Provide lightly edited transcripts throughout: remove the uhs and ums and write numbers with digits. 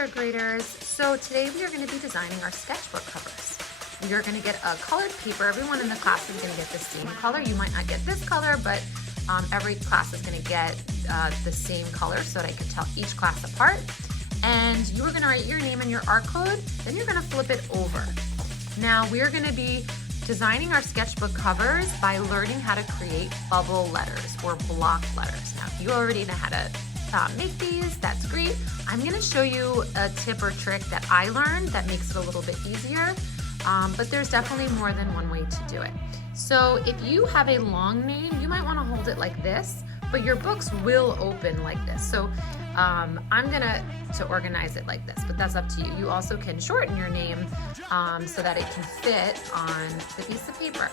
third graders. So today we are going to be designing our sketchbook covers. We are going to get a colored paper. Everyone in the class is going to get the same color. You might not get this color, but every class is going to get the same color so that I can tell each class apart. And you are going to write your name and your art code, then you're going to flip it over. Now we are going to be designing our sketchbook covers by learning how to create bubble letters or block letters. Now if you already know how to make these, that's great. I'm going to show you a tip or trick that I learned that makes it a little bit easier, but there's definitely more than one way to do it. So if you have a long name, you might want to hold it like this, but your books will open like this. So I'm gonna organize it like this, but that's up to you. You also can shorten your name so that it can fit on the piece of paper.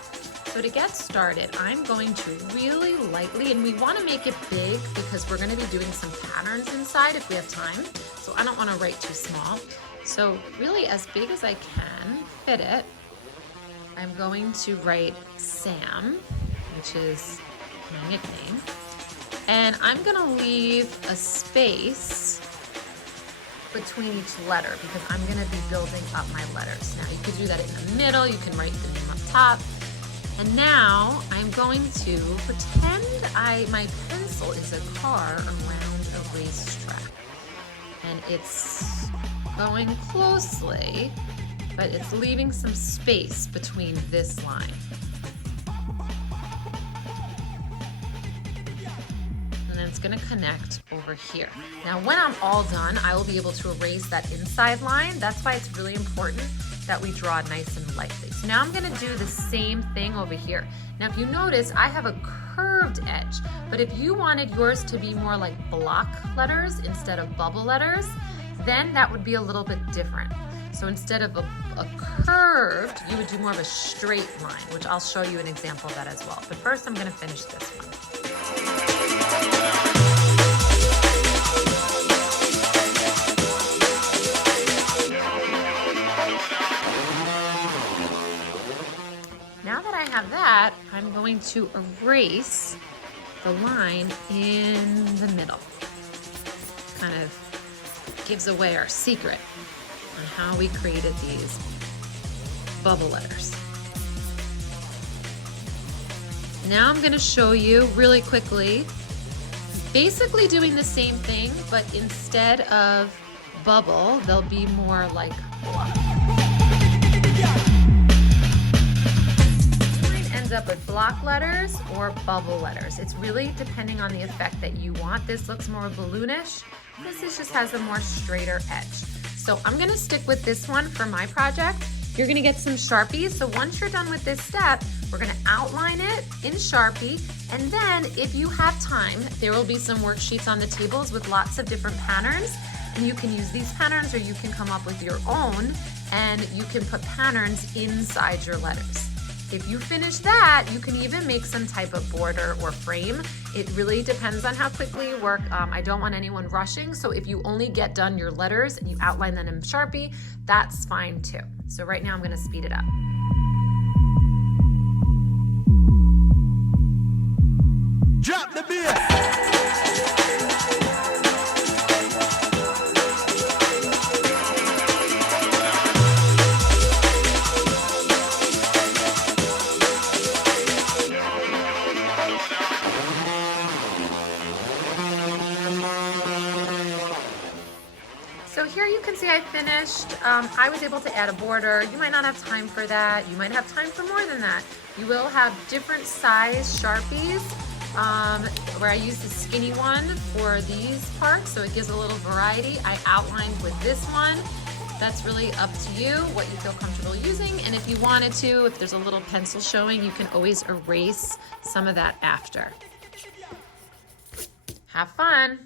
So to get started, I'm going to really lightly, and we want to make it big because we're going to be doing some patterns inside if we have time. So I don't want to write too small. So really as big as I can fit it, I'm going to write Sam, which is my nickname. And I'm going to leave a space between each letter because I'm going to be building up my letters. Now you could do that in the middle, you can write the name up top. And now I'm going to pretend my pencil is a car around a racetrack. And it's going closely, but it's leaving some space between this line. And then it's gonna connect over here. Now when I'm all done, I will be able to erase that inside line. That's why it's really important that we draw nice and lightly. So now I'm gonna do the same thing over here. Now if you notice, I have a curved edge, but if you wanted yours to be more like block letters instead of bubble letters, then that would be a little bit different. So instead of a curved, you would do more of a straight line, which I'll show you an example of that as well. But first I'm gonna finish this one. Now that I have that, I'm going to erase the line in the middle. Kind of gives away our secret on how we created these bubble letters. Now I'm going to show you really quickly, basically doing the same thing, but instead of bubble, they'll be more like block. Up with block letters or bubble letters. It's really depending on the effect that you want. This looks more balloonish. This just has a more straighter edge. So I'm going to stick with this one for my project. You're going to get some Sharpies. So once you're done with this step, we're going to outline it in Sharpie. And then if you have time, there will be some worksheets on the tables with lots of different patterns. And you can use these patterns or you can come up with your own and you can put patterns inside your letters. If you finish that, you can even make some type of border or frame. It really depends on how quickly you work. I don't want anyone rushing, so if you only get done your letters and you outline them in Sharpie, that's fine too. So right now I'm gonna speed it up. Drop the beat! So here you can see I finished. I was able to add a border. You might not have time for that. You might have time for more than that. You will have different size Sharpies where I use the skinny one for these parts, so it gives a little variety. I outlined with this one. That's really up to you, what you feel comfortable using. And if you wanted to, if there's a little pencil showing, you can always erase some of that after. Have fun.